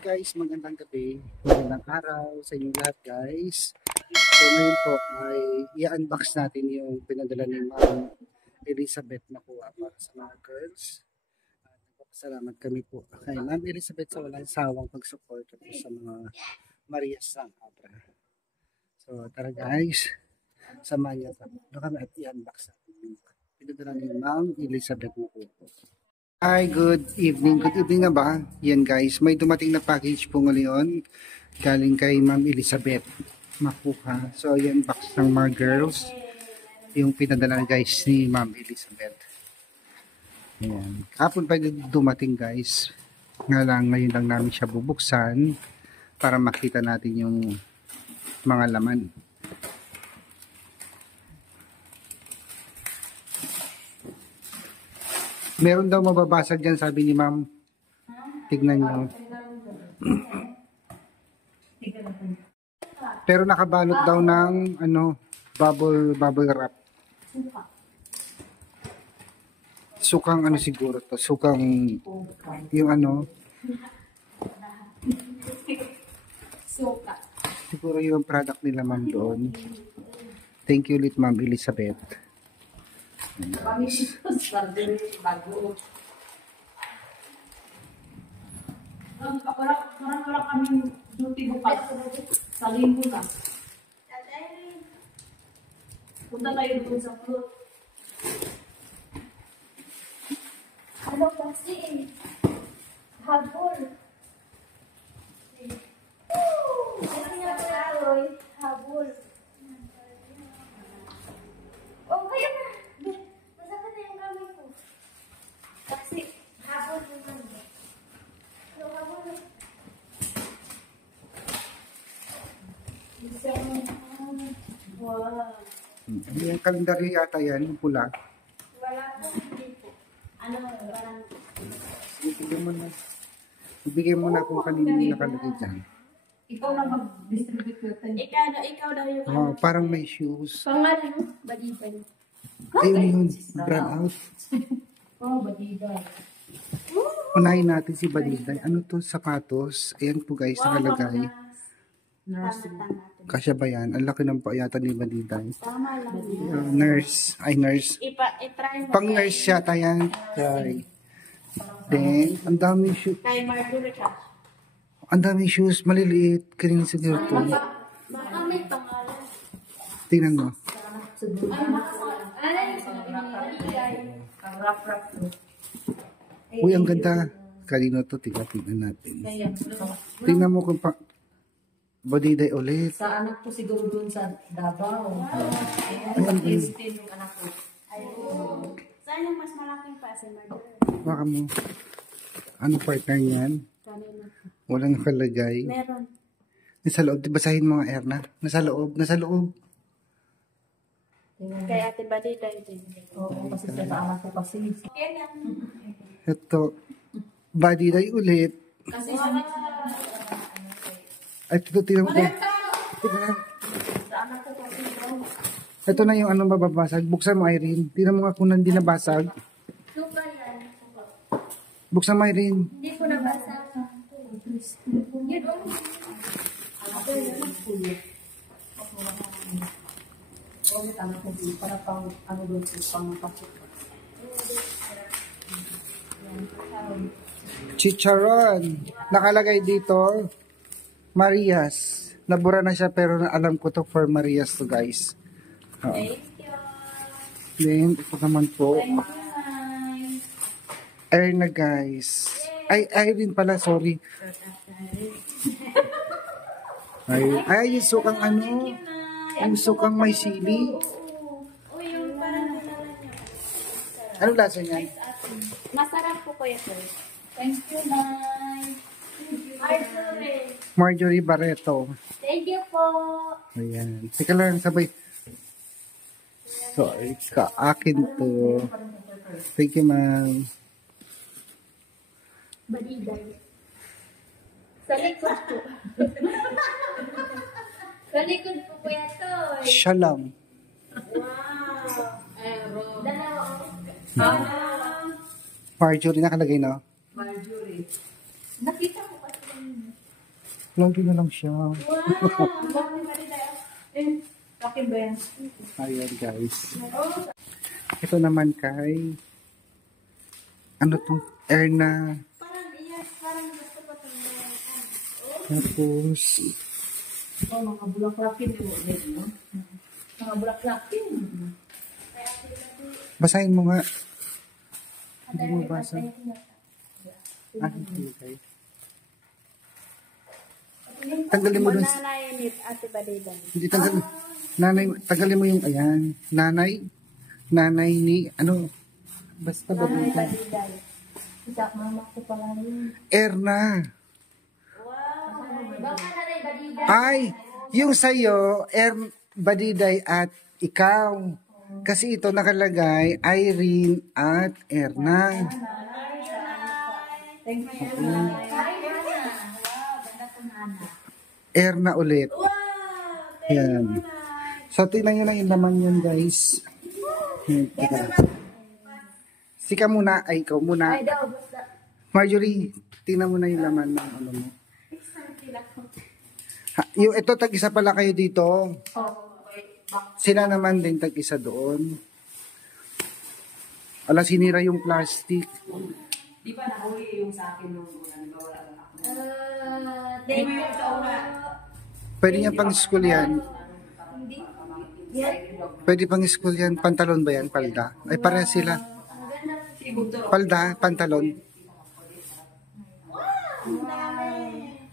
Guys, magandang gabi, magandang araw sa inyo lahat guys. So ngayon po ay i-unbox natin yung pinadala ni Ma'am Elizabeth na kuha para sa mga girls. Nagpapasalamat kami po kay Ma'am Elizabeth sa walang sawang pag-support po sa mga Marias ng Abra. So tara guys, samahan niyo kami at i-unbox natin yung pinadala ni Ma'am Elizabeth na kuha po. Hi, good evening. Good evening na ba? Yan guys, may dumating na package po ngayon galing kay Ma'am Elizabeth Makuha. So yan, box ng mga girls. Yung pinadala guys ni Ma'am Elizabeth. Ayan. Kapon pa dumating guys. Nga lang, ngayon lang namin siya bubuksan para makita natin yung mga laman. Meron daw mababasag dyan, sabi ni Ma'am. Tignan nyo. Pero nakabalot daw ng bubble wrap. Sukang ano siguro to? Sukang yung Suka. siguro yung product nila Ma'am doon. Thank you ulit Ma'am Elizabeth. Kami siya bago. Wala kami duty bukas sa linggo na. Punta tayo doon sa float. Ano kasi? Habol. Kasi nga pala, habol. Oh, kaya na. Masakit na yung gamit ko. Kasi, habol yung gamit. So, habol. Wow. Yung kalendaryo yata yan, yung pula. Wala po, hindi po. Ano, parang... Ibigay mo na kung kanino nakalagay dyan. Ikaw na mag-distribute natin. Ikaw daw yung... Oh, parang may shoes. Pangalan mo? Baliban. Ayun yun, brand out. Oh, badiba. Unahin natin si Baliday. Ano to? Sapatos. Ayan po guys, nakalagay. Nurse. Kasya ba yan? Ang laki ng payata ni Baliday. Tama lang yan. Nurse. Ay, nurse. I-try mo. Pang nurse siya, tayan. Try. Then, ang daming shoes. Kay Marjorie ka. Ang daming shoes. Maliliit. Kanina siguro to. Baka may pangalan. Tingnan mo. Ay, sabi ni Baliday. Ang rap-rap to. Uy, ang ganda. Kanino to? Tingnan natin. Kaya, Tingnan mo kung pa... Baliday ulit. sa anak ko siguro doon sa Davao. Alam Ayan, mo. sa yung anak ko. Saan yung mas malaking pa si Marjorie? Baka mo. Ano partner yan? Kanina. Walang nakalagay. Meron. Nasa loob. Basahin mo nga, Erna. Nasa loob. Nasa loob. Kay Ate Baliday din. Oo, kasi sa anak ko kasi. Kaya Ito. Baliday ulit. Kasi sa Ay, ito. Tingnan mo. Tingnan. anak ko kasi. Ito na yung mababasag. Buksan mo, Irene. Tingnan mo nga kung hindi nabasag. Suka yan. Buksan mo, Irene. Hindi ko nabasa. Yun o. Oo, tama ko din. Para pang ano doon po, pang pasok. Chicharon. Nakalagay dito. Marias. Nabura na siya pero alam ko to for Marias to guys. Oo. Thank you. Then, ito naman po. Thank you, Nay. Erna guys. Ay, Irene pala, sorry. Ay, yung sukang ano. Yung sukang may sili. Oo, yung parang kilala niyo. Ano lasa niyan? Masarap po kuya sir. Thank you, Nay. Marjorie. Marjorie Barreto. Thank you po. Ayan. Teka lang, sabay. Sorry ka. Akin to. Thank you, ma'am. Baliday. Sa likod po. Sa likod po kuya to. Siya lang. Wow. Dalawa. Marjorie nakalagay na. Marjorie. Nakita ko kasi. Cloudy na lang siya. Wow! Akin ba yan? Ayan guys. Oh, Ito naman kay ano to? Erna. Parang iya, parang gusto ko ito. Tapos oh, mga bulaklakin yung ulit, no? Mga bulaklakin. basahin mo nga. Hindi mo basa. Ah, hindi guys. Tanggalin mo dun. Nanay ni Ate Balidan. Hindi tanggalin. Nanay, tanggalin mo yung ayan. Nanay. Nanay ni ano. Basta ba Nanay dito? Balidan. Isa, mama ko pala yun. Erna. Wow! Baka Nanay Balidan. Ay, yung sa'yo, Badiday at ikaw. Kasi ito nakalagay, Irene at Erna. Thank you. Hi, Hana. Wow, ganda ko Hana. Erna ulit. Wow! Yan. So, tingnan nyo lang yung laman yun, guys. Teka. Sika muna, ay ikaw muna. Ay, daw, basta. Marjorie, tingnan mo na yung laman ng ano mo. Yung ito, tag-isa pala kayo dito. Sila naman din tag-isa doon. Ala, sinira yung plastic. Di ba nahuli yung sa akin nung una, di ba wala na ako? Thank you. Pwede niya pang school yan. Hindi. Yan. Pwede pang school yan. Pantalon ba yan? Palda? Ay, pareha sila. Ang ganda. Palda, pantalon.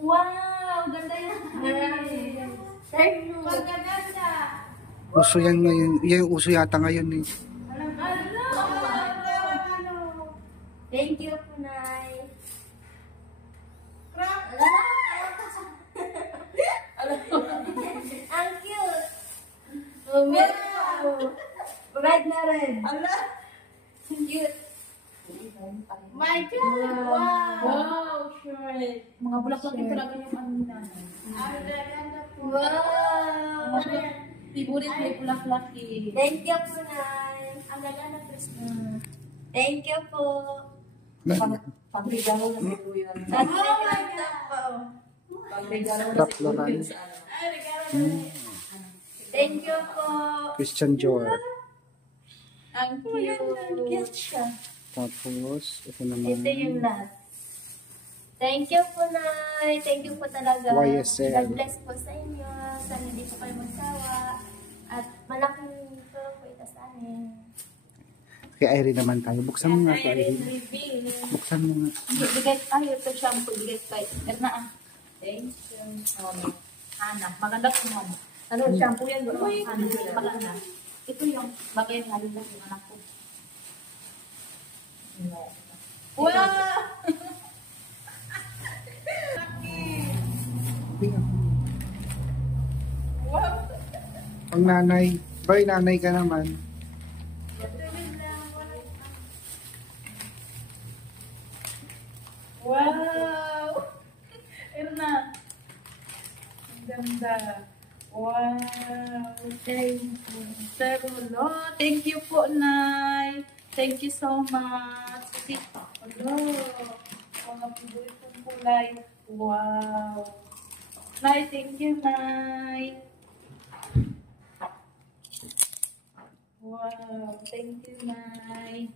Wow! Ganda yan. Thank you. Maganda. Uso yan ngayon. Yan yung uso yata ngayon eh. Thank you, Punay. Ang cute. Wow. Red na red. Cute. My God. Wow. Wow, sure. Mga bulaklakin talaga yung ano nila. Wow. Favorite may bulaklakin. Thank you, Punay. Ang ganda na Christmas. Thank you po. Pang-regalo na si Kuya. Oh my God. Pang-regalo na Rap si Kuya. Lauren. sa ano. Thank you po. Christian Dior. Ang Cute cute. siya. Tapos, ito Ito naman. yung last. Thank you po, Nay. Thank you po talaga. YSL. God bless po sa inyo. Sana hindi po kayo magsawa. At malaking tulong po ito sa amin. Kay Irene naman tayo. Buksan mo nga to, Irene Irene. Reveal. Buksan mo nga. Bigay, ay, ito shampoo. Bigay kay Erna. Thank you. Ana, maganda po mo. Ano, shampoo yan. Ano, maganda. Ito yung bagay na rin yung anak ko. Wow! Ang nanay. Boy, nanay ka naman. Wow! Erna. Ang ganda. Wow! Terulo. Thank you po, Nay. Thank you so much. Hello. Mga paboritong kulay. Wow. Nay, thank you, Nay. Wow. Thank you, Nay.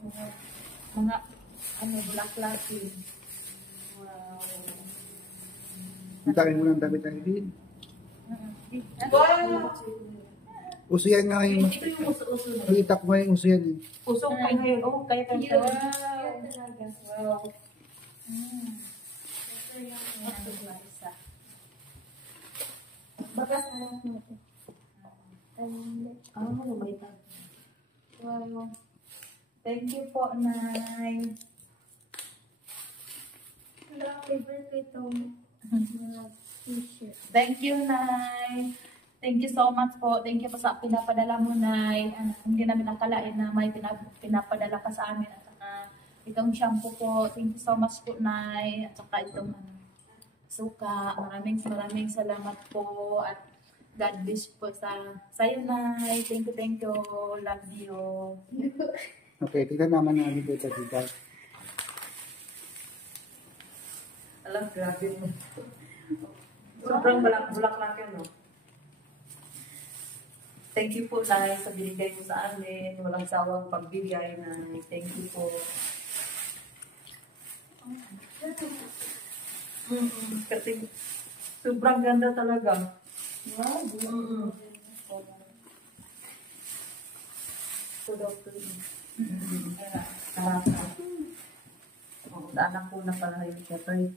Wow. Mga ano, bulaklakin. Wow. Ang dami mo ng damit, Irene. Wow! Uso yan nga yung... Ito yung uso-uso na. Itak mo yung uso yan eh. Usok kayo ngayon. Oh, kaya tayo. Cute. Wow. Cute talaga. Wow. Ito yung Ito yung isa. baka sarap mo ito. Oh, mabait tayo. Wow. Thank you po, Nay. Favorite ko itong t-shirt. Thank you, Nay. Thank you so much po. Thank you po sa pinapadala mo, Nay. Hindi namin nakalain na may pinapadala ka sa amin. At saka itong shampoo po. Thank you so much po, Nay. At saka itong suka. Maraming salamat po. At God bless po sa'yo, Nay. Thank you. Love you. Okay, tignan naman namin dito dito. Alam, grabe mo. Sobrang bulaklak yan, no? Thank you po, Nay, sa binigay mo sa amin. Walang sawang pagbigay, Nay. Thank you po. Kasi sobrang ganda talaga. Wow. So, doctor. Karata. Oh, anak ko na pala yung siyempre.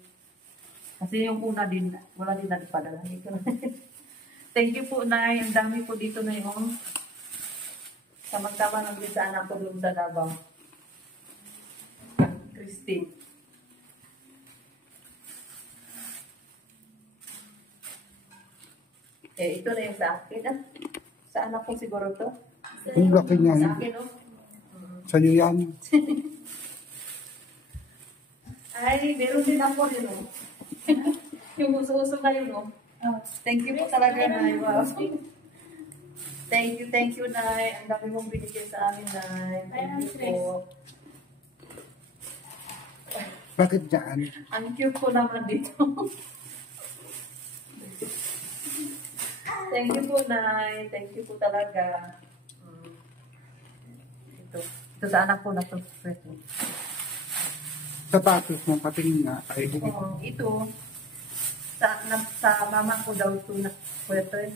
Kasi yung una din, wala din nagpadala. Thank you po, Nay. Ang dami po dito na yung samang-tama ng din sa anak ko doon sa Davao. Christine. Ito na yung sa akin. Sa anak ko siguro to. Ang laki niyan. Sa akin, no? Sa iyo yan. Ay, meron din ako rin, no? Yung uso-uso kayo, no? Thank you po talaga, Nay. Wow. Thank you, Nay. Ang dami mong binigay sa amin, Nay. Thank you po. Bakit dyan? Ang cute po naman dito. Thank you po, Nay. Thank you po talaga. Ito sa anak ko na to. Sapatos mo, patingin nga. Ay, Ito, sa mama ko daw ito na pweto eh.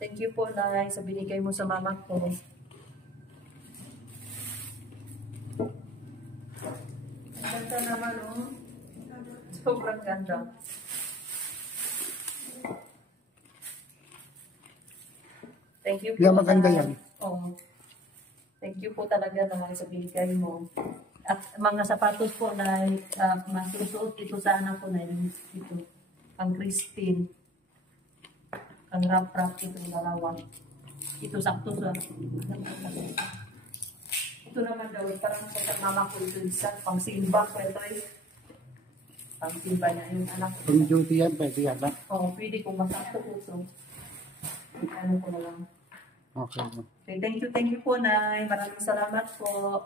Thank you po, Nay, sa binigay mo sa mama ko. Ganda naman, oh. Sobrang ganda. Thank you po. Yeah, maganda yan. Oh. Thank you po talaga na sa binigay mo. At mga sapatos po na masusuot ito sa anak ko na ito. Ang Christine. Ang rap-rap ito dalawa. Ito sakto sa ito naman daw parang sa mama ko ito isa pang simba ko ito pang simba niya yung anak ko. Pang duty yan, pwede yan ba? Oo, pwede kong masakto po. So, ano ko na lang. Okay. Okay, thank you po, Nay. Maraming salamat po.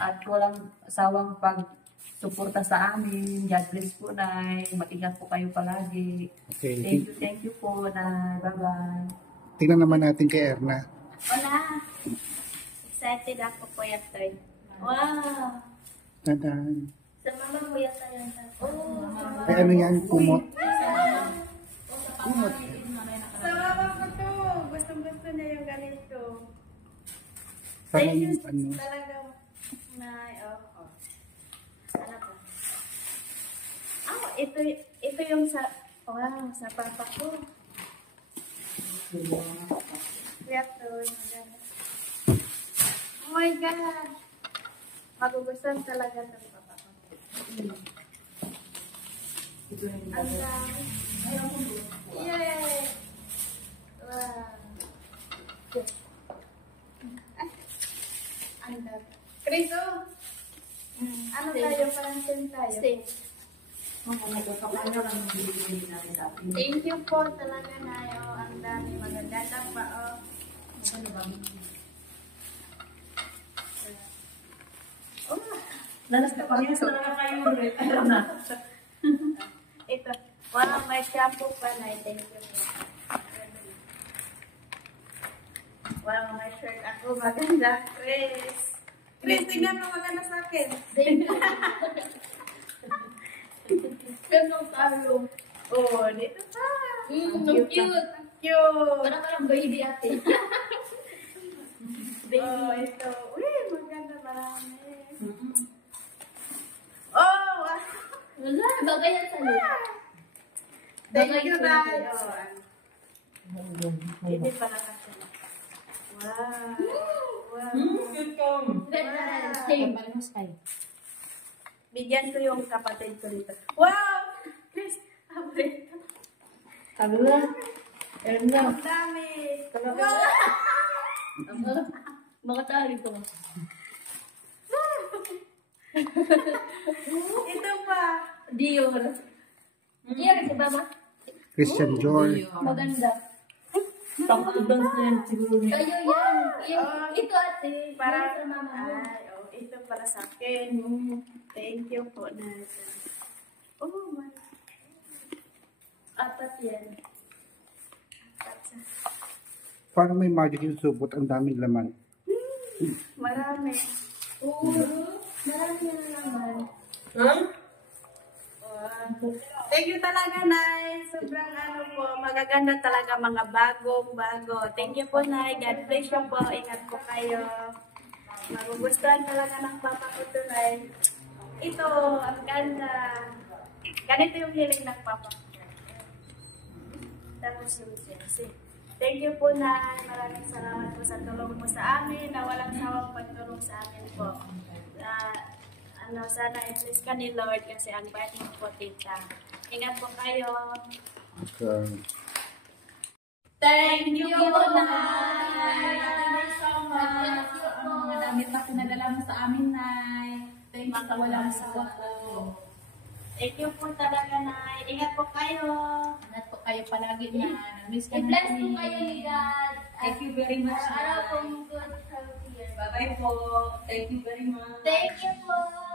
At walang sawang pag-suporta sa amin. God bless po, Nay. Mag-ingat po kayo palagi. Okay. Thank you po, Nay. Bye-bye. Tingnan naman natin kay Erna. Hola! Excited ako po yata. Wow! Tadan. Sa mama mo yata yan. Oh! Ay, ano yan? Kumot. Kumot. Sa mama ko to! Gustong-gusto na yung ganito. Parang Thank you ano. talaga. Oh. Ano po? Ito yung sa... Wow, sa papa ko. Kaya to, maganda. Oh my God! Magugustuhan talaga ng papa ko. Ang dami. Yay! Wow! Ang dami. Chris, oh! Ano tayo? Parang same tayo. Same. Thank you po talaga na ang dami magaganda pa. Nanas ka parehas talaga kayo. Alam na. Ito. Wow, may shampoo pa na. Thank you po. Wow, may shirt ako. Maganda. Chris. Chris, tingnan mo maganda sa akin. Thank you. Ganun tayo. Oh, dito pa. Cute. Cute. Parang baby ate. Baby. Oh, ito. Uy, maganda marami. Oh, wala. Bagay yan sa'yo. Thank you, Ray. Hindi pala kasi. Wow. Wow. Cute ka. Same. Bigyan ko yung kapatid ko dito. Wow! Chris, abay. Hala. Erna. Ang dami. Talaga. Makatali ko. Ito pa. Dior. Dior, si Mama. Christian Dior. Maganda. Pang-udang na yan siguro niya. Kayo yan. Ito ate. Para Yan sa mama mo. Ay, ito para sa akin. Thank you po, Nay. Oh, my. Apat yan. Apat. Parang may magic yung supot, ang daming laman. Marami. Oo. Marami na naman. Thank you talaga, Nay. Sobrang ano po, magaganda talaga mga bagong-bago. Thank you po, Nay. God bless you po. Ingat po kayo. Magugustuhan talaga ng papa ko to, Nay. Ito, ang ganda. Ganito yung hiling ng papa ko. Tapos yung jersey. Thank you po, Nay. Maraming salamat po sa tulong mo sa amin, na walang sawang pagtulong sa amin po. Sana i-bless ka ni Lord kasi ang bait mo po, tita. Ingat po kayo. Okay. Thank you, Nay. Thank you so much. Ang mga damit na pinadala mo sa amin, Nay. Thank you sa walang sawa po. Thank you po talaga, Nay. Ingat po kayo. Ingat po kayo palagi na. Namiss ka I-bless po namin. kayo ni God. Thank you very much. Araw pong good health year. Bye-bye po. Thank you very much. Thank you po.